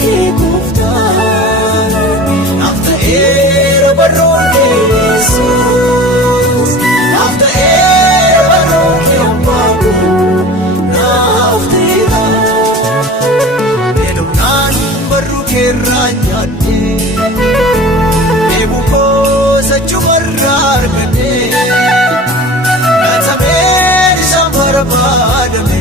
kee gooftaan naaf ta'eera barruun kee Yesuus naaf ta'eera barruun kee abbaa koo naaf ta'eera beelofnaan barruu kee irraa nyaadhee eeboo koo sachumarraa argadhee gatameen isaan barbaadame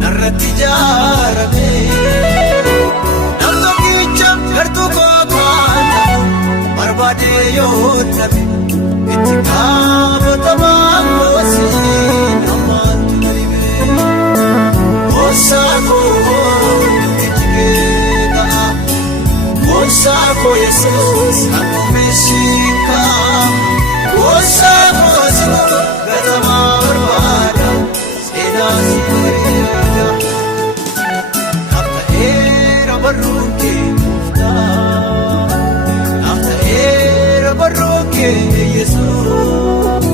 narratti jaarame nam tokkicha gartuu koo kaanamu barbaade yoo dhabe itti qaabatamaa koosii namaatti dhibee gosaa koo ijjigee ta'a gosaa koo Yesuus hanqomeeshiin ka'a gosaa koo situ gatamaa barbaada seenaa si bareeda naaf ta'eera barruun kee gooftaan naaf ta'eera barruun kee Yesuus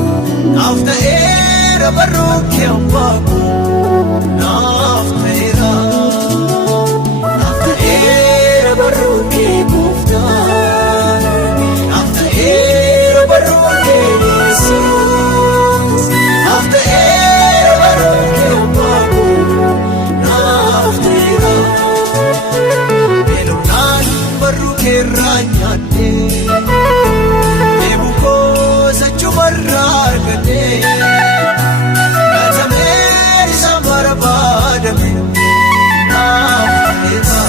naaf ta'eera barruun kee abbaa koo naaf ta'eera barruun kee gooftaan naaf ta'eera barruun kee Yesuus naaf ta'eera barruun kee abbaa koo naaf ta'eera beelofnaan barruu kee irraa nyaadhee eeboo koo sachumarraa argadhee gatameen isaan barbaadame naaf ta'eera.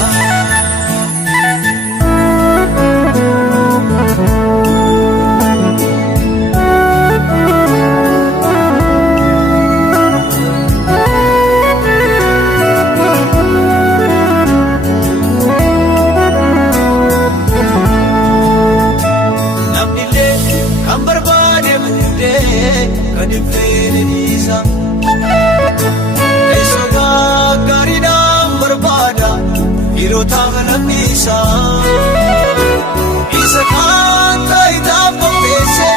Isa kan taayitaa qopheesse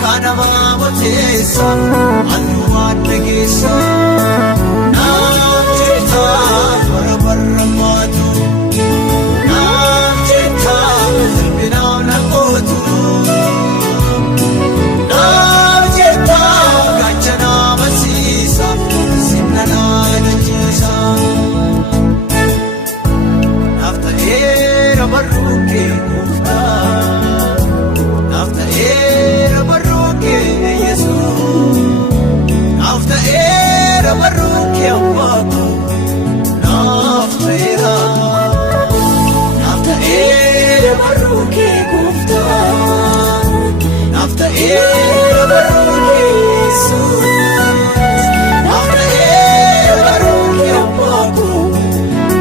kan namaa moteessa addunyaa dhageessa naaf jettaa bara baramaatu naaf jettaa salphinaaf na qootu naaf jettaa gacha nama siisa simna naa dachiisa. Barruun kee gooftaan naaf ta'eera barruun kee Yesuus naaf ta'eera barruun kee abbaa koo naaf ta'eera barruun kee gooftaan naaf ta'eera barruun kee Yesuus naaf ta'eera barruun kee abbaa koo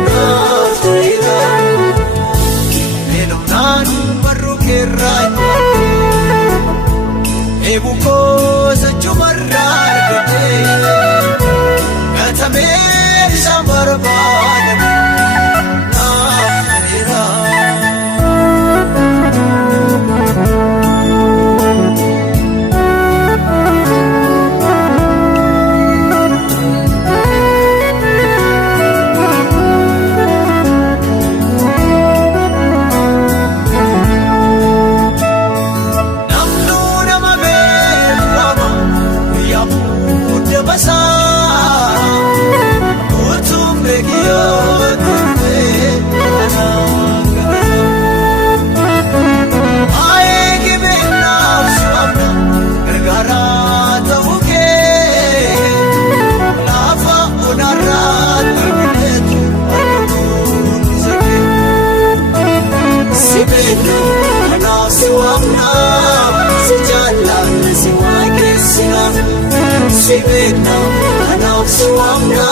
naaf ta'eera. Barruu kee irraa eeboo koo sachumarraa argadhee gatameen isaan barbaadame naaf ta'eera. Si beekna kanaaf si waamna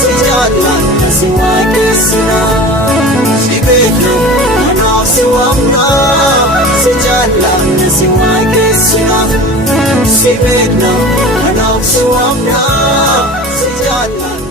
si jaalladha si waamna. keessina. Si beekna kanaaf si waamna, si jaallanna si waaqessina. Si beekna kanaaf si waamna, si jaallanna.